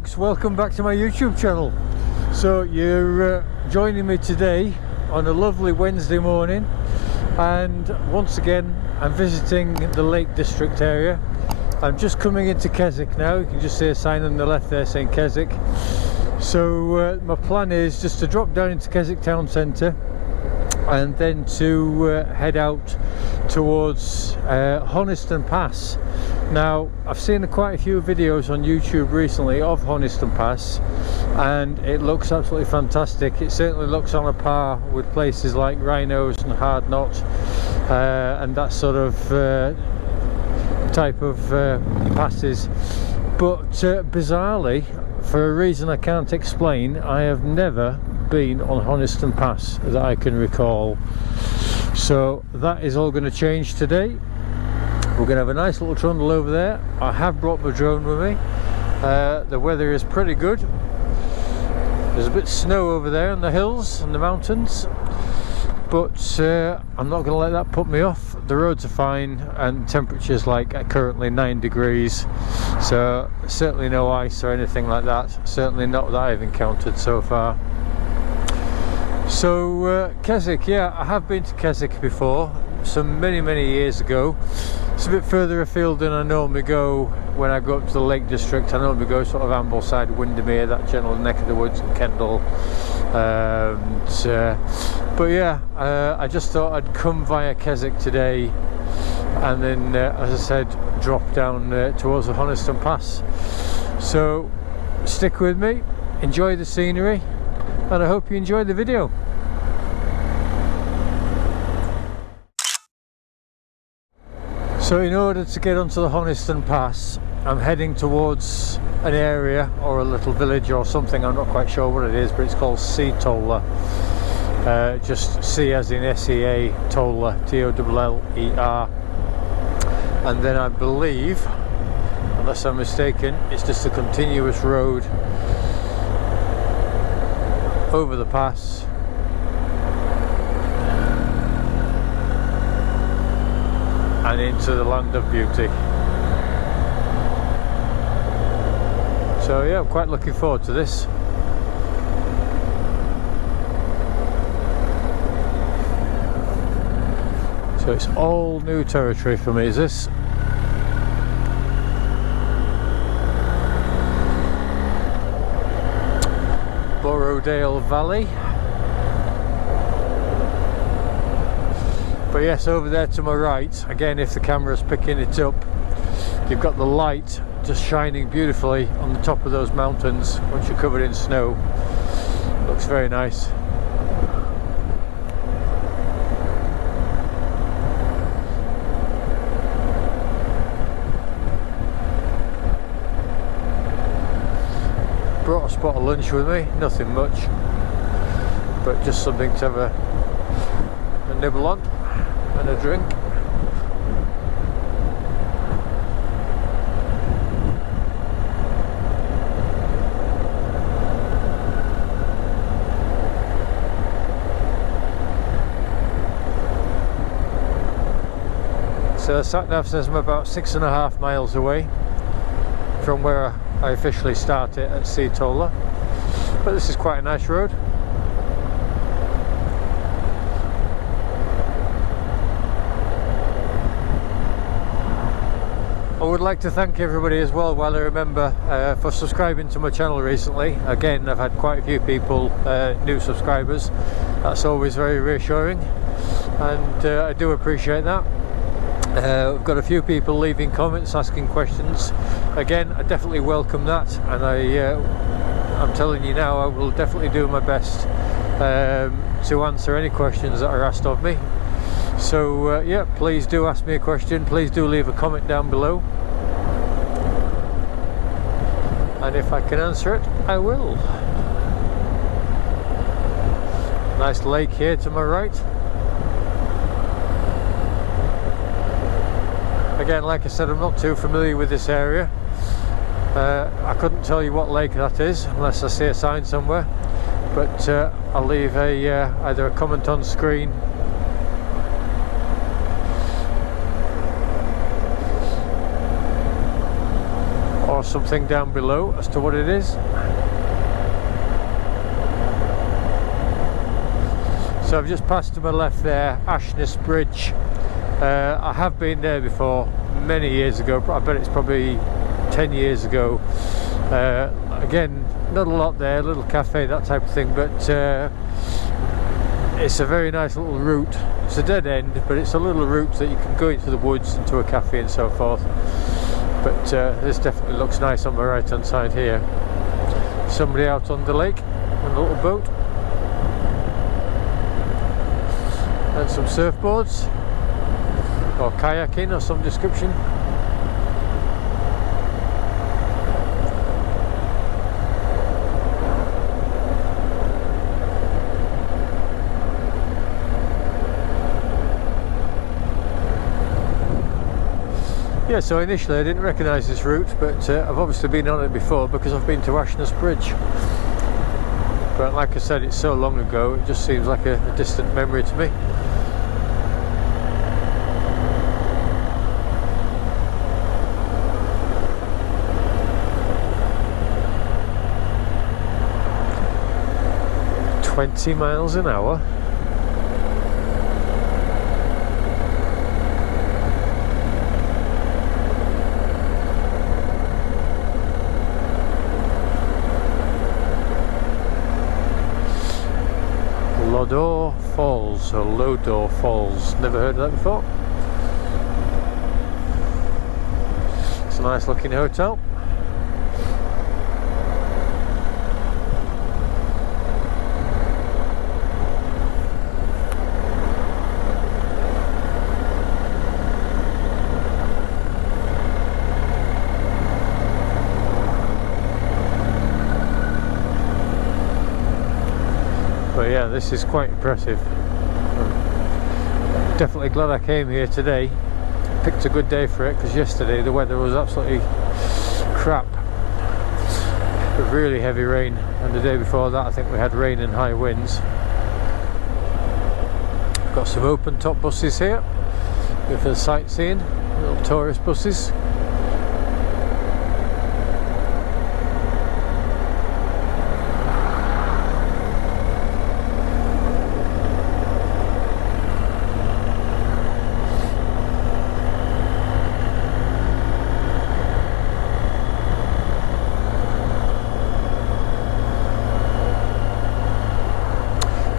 folks, welcome back to my YouTube channel. So you're joining me today on a lovely Wednesday morning, and once again I'm visiting the Lake District area. I'm just coming into Keswick now. You can just see a sign on the left there saying Keswick. So my plan is just to drop down into Keswick town centre and then to head out towards Honister Pass. Now, I've seen quite a few videos on YouTube recently of Honister Pass, and it looks absolutely fantastic. It certainly looks on a par with places like Rhinos and Hard Knot and that sort of type of passes. But bizarrely, for a reason I can't explain, I have never been on Honister Pass that I can recall. So that is all going to change today. We're going to have a nice little trundle over there. I have brought my drone with me. The weather is pretty good. There's a bit of snow over there on the hills and the mountains, but I'm not going to let that put me off. The roads are fine, and temperature's like currently 9 degrees, so certainly no ice or anything like that. Certainly not that I've encountered so far. So Keswick, yeah, I have been to Keswick before, some many years ago. It's a bit further afield than I normally go when I go up to the Lake District. I normally go sort of Ambleside, Windermere, that general neck of the woods, and Kendal. But yeah, I just thought I'd come via Keswick today, and then, as I said, drop down towards the Honister Pass. So stick with me, enjoy the scenery, and I hope you enjoy the video. So in order to get onto the Honister Pass, I'm heading towards an area or a little village or something. I'm not quite sure what it is, but it's called Seatoller. Just C as in S-E-A, Toller, T-O-L-L-E-R. And then I believe, unless I'm mistaken, it's just a continuous road over the pass. And into the land of beauty. So yeah, I'm quite looking forward to this. So it's all new territory for me, is this? Borrowdale Valley. But yes, over there to my right, again, if the camera's picking it up, you've got the light just shining beautifully on the top of those mountains once you're covered in snow. Looks very nice. Brought a spot of lunch with me, nothing much, but just something to have a nibble on and a drink. So the sat-nav says I'm about 6.5 miles away from where I officially started at Seatoller, but this is quite a nice road. I would like to thank everybody as well, while I remember, for subscribing to my channel recently. Again, I've had quite a few people, new subscribers. That's always very reassuring, and I do appreciate that. I've got a few people leaving comments, asking questions. Again, I definitely welcome that, and I'm telling you now, I will definitely do my best to answer any questions that are asked of me. So yeah, please do ask me a question, please do leave a comment down below, and if I can answer it, I will. Nice lake here to my right. Again, like I said, I'm not too familiar with this area. I couldn't tell you what lake that is unless I see a sign somewhere, but I'll leave either a comment on screen or something down below as to what it is. So I've just passed to my left there, Ashness Bridge. I have been there before, many years ago. I bet it's probably 10 years ago. Again, not a lot there, a little cafe, that type of thing, but it's a very nice little route. It's a dead end, but it's a little route that you can go into the woods, into a cafe and so forth. But this definitely looks nice on the right hand side here. Somebody out on the lake on a little boat. And some surfboards, or kayaking of some description. Yeah, so initially I didn't recognise this route, but I've obviously been on it before because I've been to Ashness Bridge. But like I said, it's so long ago, it just seems like a distant memory to me. "20 miles an hour. Lodore Falls, or Lodore Falls. Never heard of that before. It's a nice looking hotel. But yeah, this is quite impressive. I'm definitely glad I came here today. Picked a good day for it, because yesterday the weather was absolutely crap. Really heavy rain, and the day before that I think we had rain and high winds. Got some open top buses here for the sightseeing, little tourist buses.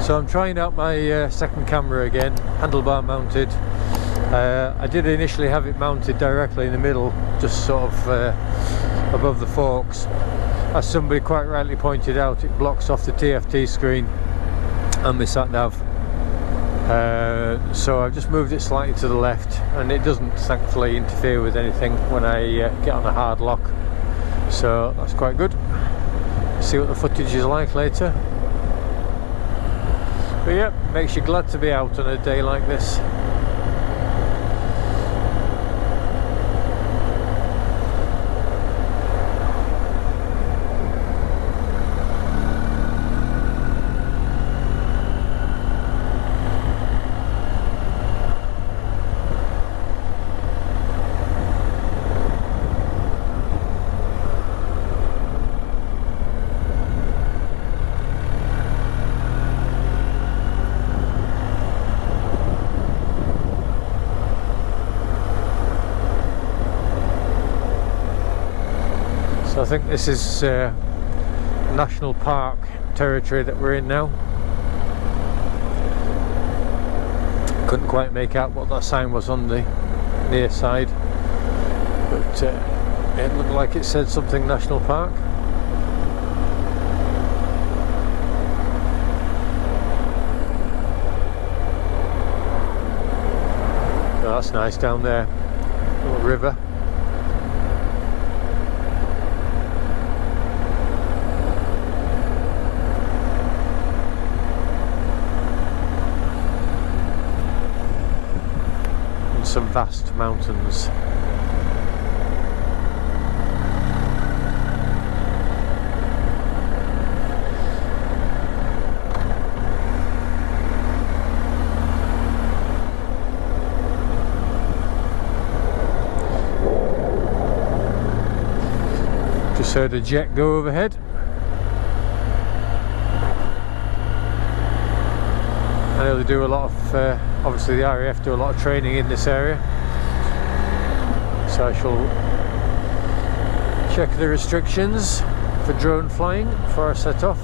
So I'm trying out my second camera again, handlebar mounted. I did initially have it mounted directly in the middle, just sort of above the forks. As somebody quite rightly pointed out, it blocks off the TFT screen and my sat nav. So I've just moved it slightly to the left, and it doesn't thankfully interfere with anything when I get on a hard lock. So that's quite good. See what the footage is like later. But yeah, makes you glad to be out on a day like this. So I think this is national park territory that we're in now. Couldn't quite make out what that sign was on the near side, but it looked like it said something national park. Oh, that's nice down there, little river. Some vast mountains. Just heard a jet go overhead. I know they do a lot of, obviously the RAF do a lot of training in this area. So I shall check the restrictions for drone flying before I set off.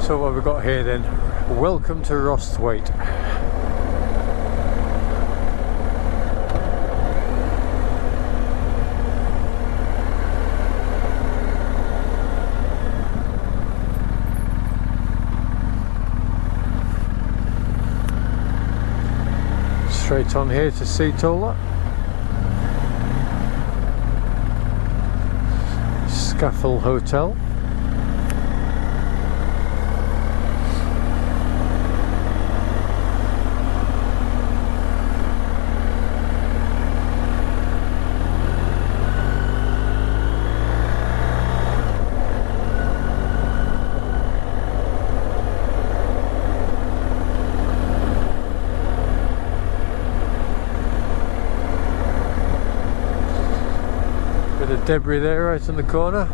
So what we've got here then, welcome to Rosthwaite. Straight on here to Seatoller. Scaffold Hotel. Bit of debris there right in the corner.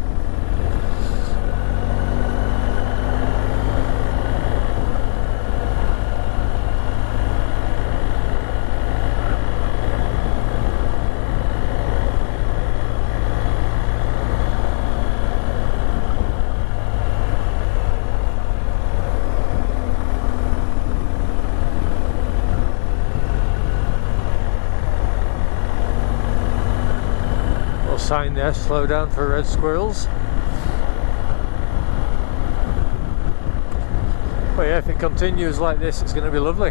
Sign there, slow down for red squirrels. But yeah, if it continues like this, it's going to be lovely.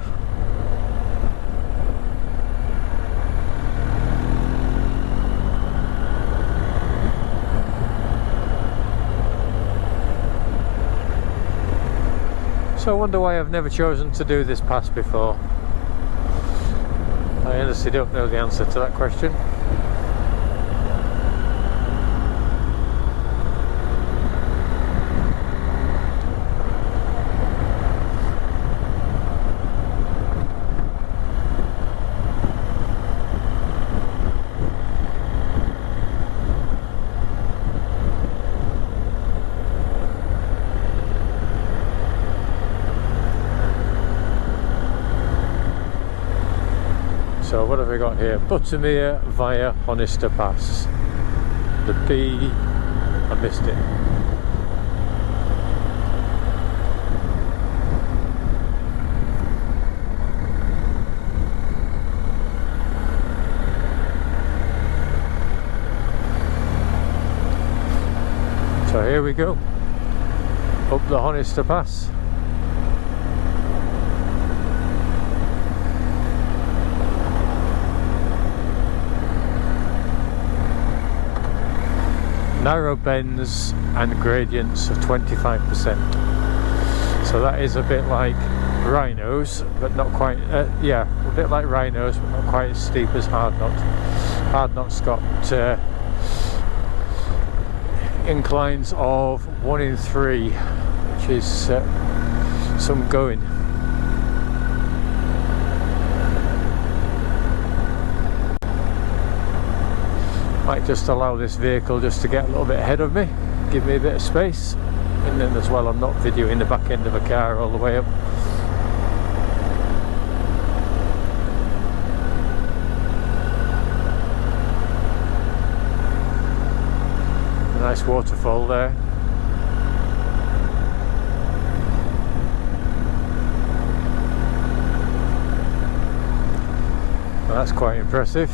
So I wonder why I've never chosen to do this pass before. I honestly don't know the answer to that question. So what have we got here? Buttermere via Honister Pass. The B, I missed it. So here we go, up the Honister Pass. Narrow bends and gradients of 25%. So that is a bit like Rhinos, but not quite, yeah, a bit like Rhinos, but not quite as steep as Hard Knot. Hard Knot's got inclines of 1 in 3, which is some going. Might just allow this vehicle just to get a little bit ahead of me, give me a bit of space, and then as well I'm not videoing the back end of a car all the way up. A nice waterfall there. Well, that's quite impressive.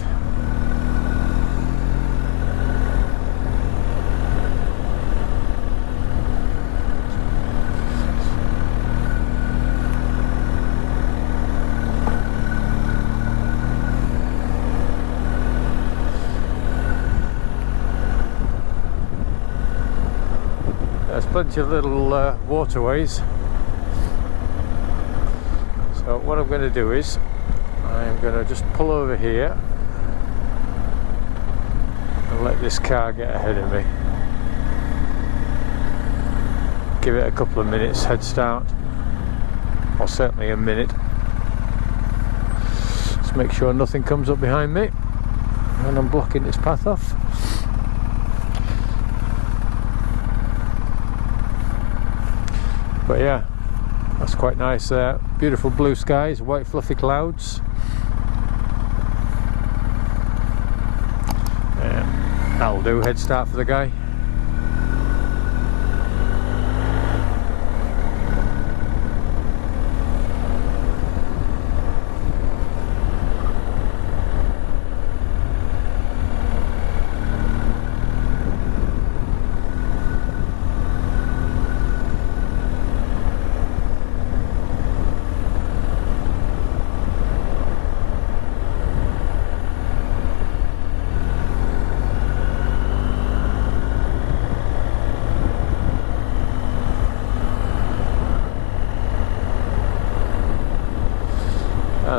plenty of little waterways. So what I'm going to do is I'm going to just pull over here and let this car get ahead of me. Give it a couple of minutes head start, or certainly a minute. Just make sure nothing comes up behind me and I'm blocking this path off. But yeah, that's quite nice there. Beautiful blue skies, white fluffy clouds. Yeah, that'll do. Head start for the guy.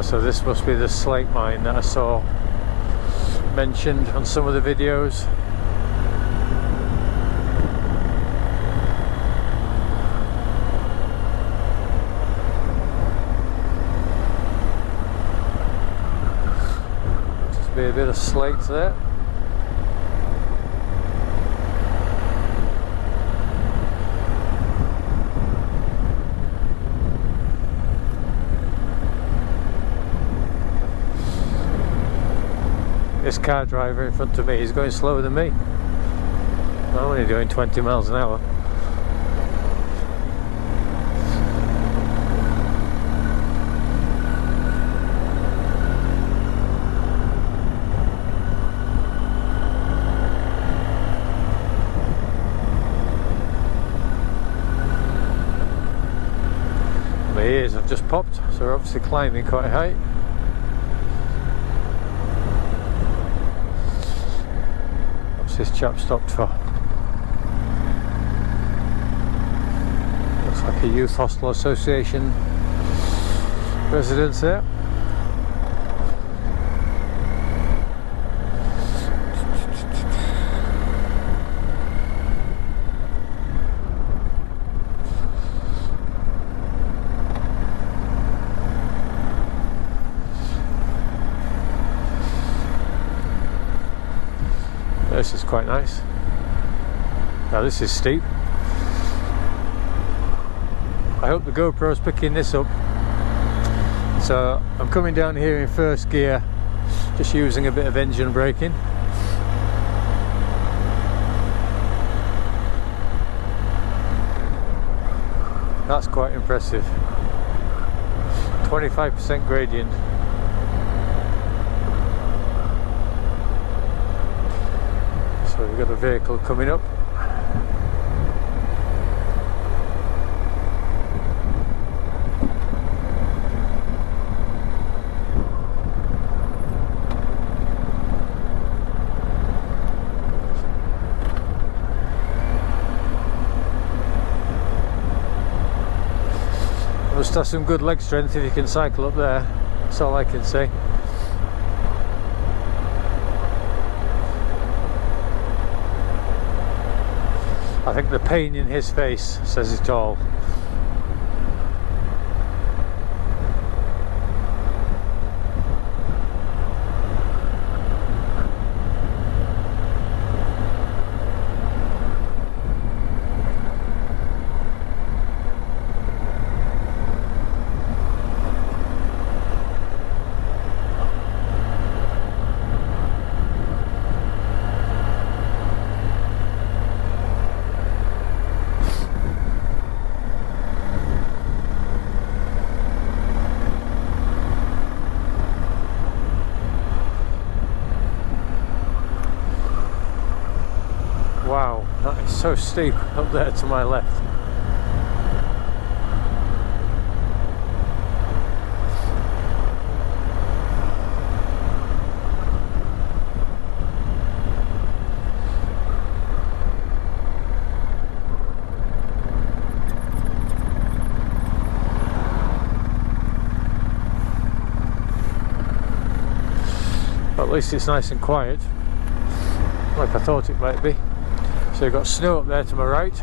So this must be the slate mine that I saw mentioned on some of the videos. Just be a bit of slate there. This car driver in front of me is going slower than me. I'm only doing 20 miles an hour. My ears have just popped, so we're obviously climbing quite high. This chap stopped for? Looks like a youth hostel association residence there. This is quite nice. Now this is steep. I hope the GoPro's picking this up. So I'm coming down here in first gear, just using a bit of engine braking. That's quite impressive. 25% gradient. So we've got a vehicle coming up. Must have some good leg strength if you can cycle up there. That's all I can say. I think the pain in his face says it all. Wow, that is so steep up there to my left. But at least it's nice and quiet, like I thought it might be. So you've got snow up there to my right.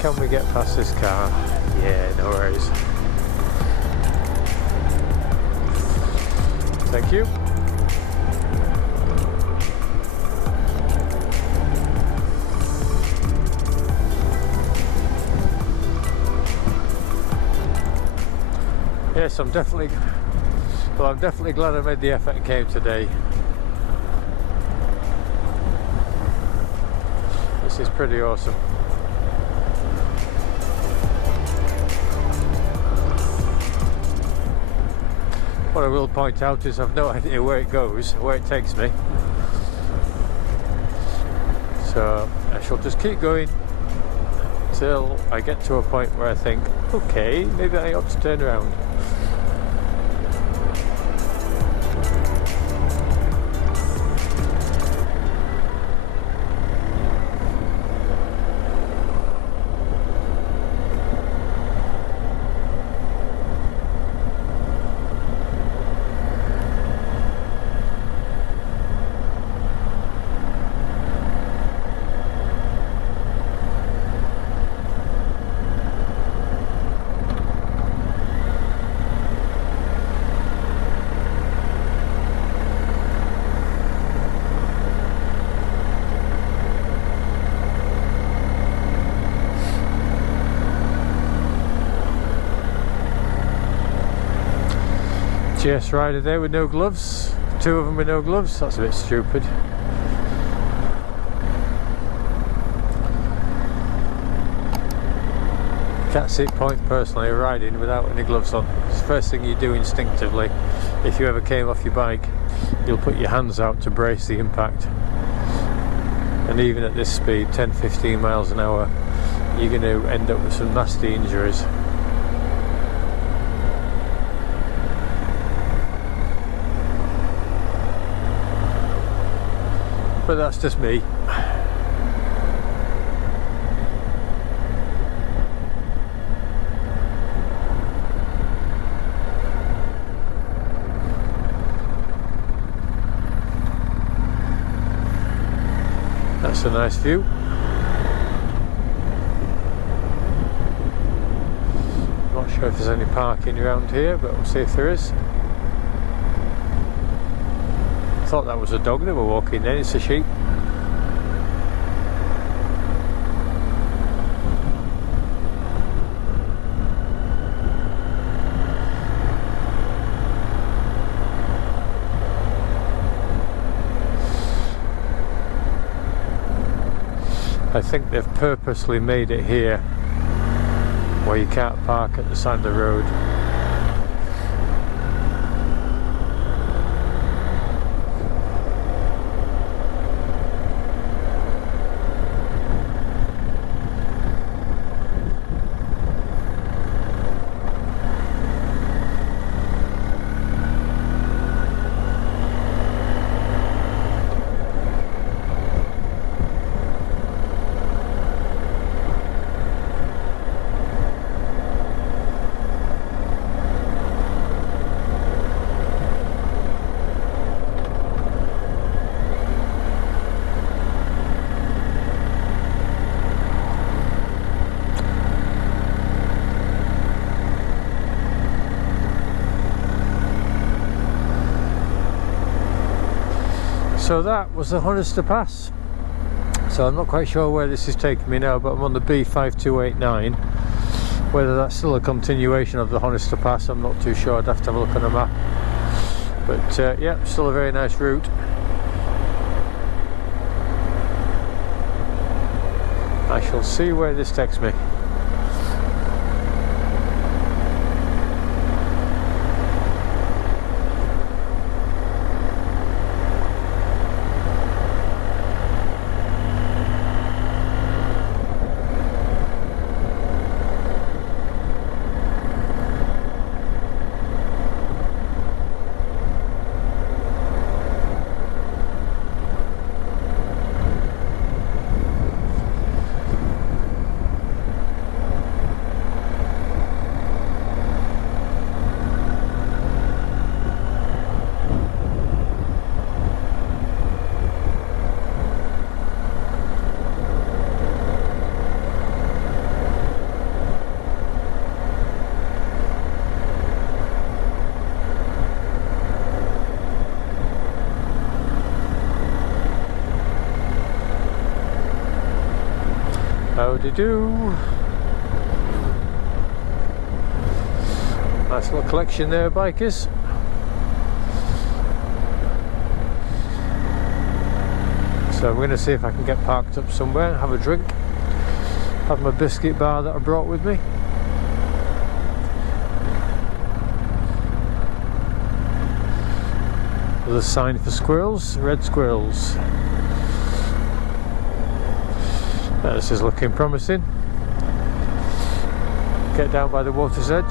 Can we get past this car? Yeah, no worries. Thank you. Yes, I'm definitely glad I made the effort and came today. This is pretty awesome. What I will point out is I've no idea where it goes, where it takes me. So I shall just keep going till I get to a point where I think, okay, maybe I ought to turn around. GS rider there with no gloves, two of them with no gloves. That's a bit stupid. Can't see it point personally riding without any gloves on. It's the first thing you do instinctively. If you ever came off your bike, you'll put your hands out to brace the impact. And even at this speed, 10-15 miles an hour, you're going to end up with some nasty injuries. But that's just me. That's a nice view. Not sure if there's any parking around here, but we'll see if there is. I thought that was a dog that were walking in, it's a sheep. I think they've purposely made it here where you can't park at the side of the road. So that was the Honister Pass. So I'm not quite sure where this is taking me now, but I'm on the B5289. Whether that's still a continuation of the Honister Pass, I'm not too sure. I'd have to have a look on a map. But yeah, still a very nice route. I shall see where this takes me. Howdy do. Nice little collection there, bikers. So I'm going to see if I can get parked up somewhere, have a drink, have my biscuit bar that I brought with me. There's a sign for squirrels, red squirrels. This is looking promising. Get down by the water's edge.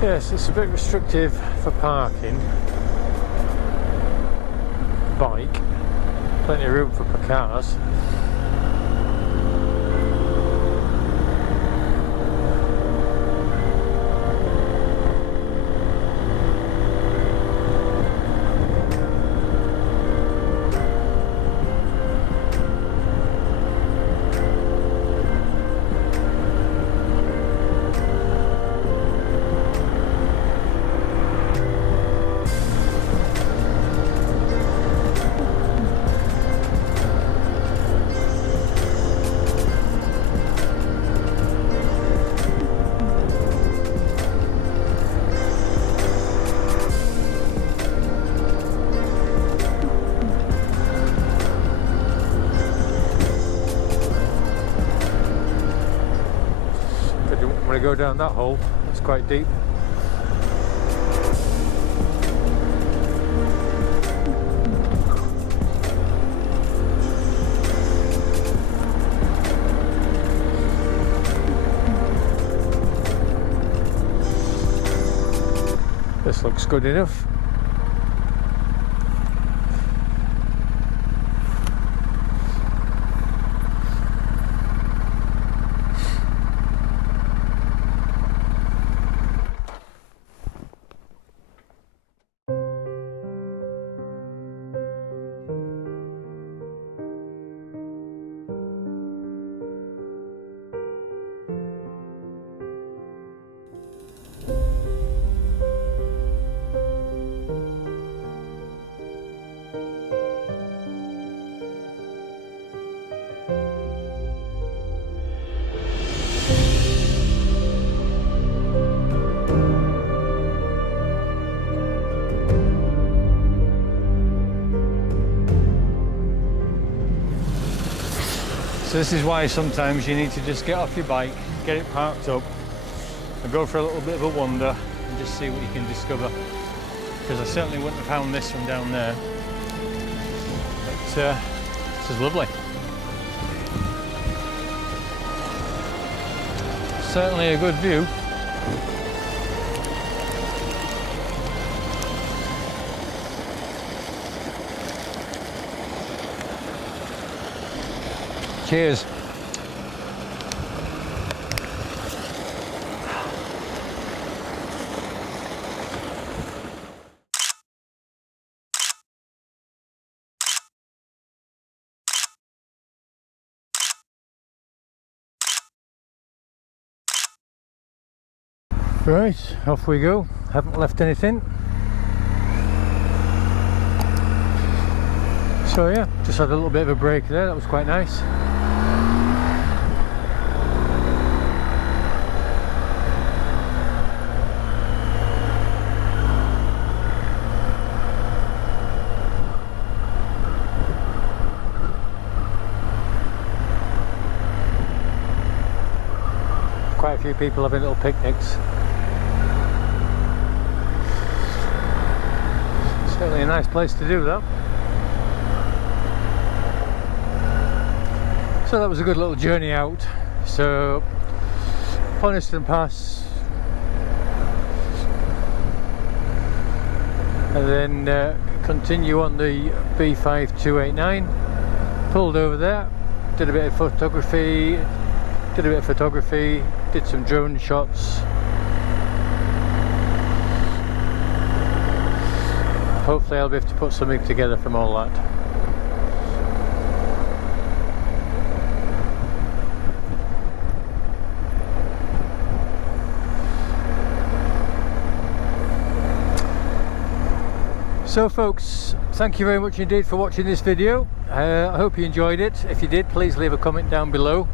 Yes, it's a bit restrictive for parking. Bike, plenty of room for cars. Go down that hole, it's quite deep. This This looks good enough. So this is why sometimes you need to just get off your bike, get it parked up and go for a little bit of a wander and just see what you can discover. Because I certainly wouldn't have found this from down there. But this is lovely. Certainly a good view. Cheers. Right, off we go. Haven't left anything. So yeah, just had a little bit of a break there. That was quite nice. Quite a few people having little picnics. Certainly a nice place to do that. So that was a good little journey out. So Honister Pass, and then continue on the B5289. Pulled over there, did a bit of photography, did some drone shots. Hopefully I'll be able to put something together from all that. So folks, thank you very much indeed for watching this video. I hope you enjoyed it. If you did, please leave a comment down below.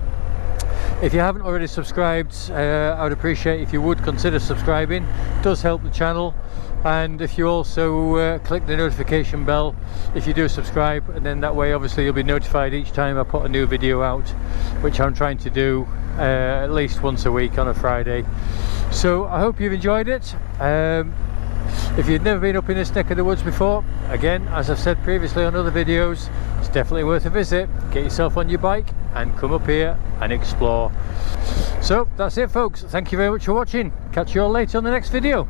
If you haven't already subscribed, I would appreciate if you would consider subscribing. It does help the channel. And if you also click the notification bell if you do subscribe, and then that way obviously you'll be notified each time I put a new video out, which I'm trying to do at least once a week on a Friday. So I hope you've enjoyed it. If you've never been up in this neck of the woods before, again, as I've said previously on other videos, it's definitely worth a visit. Get yourself on your bike and come up here and explore. So that's it folks, thank you very much for watching. Catch you all later on the next video.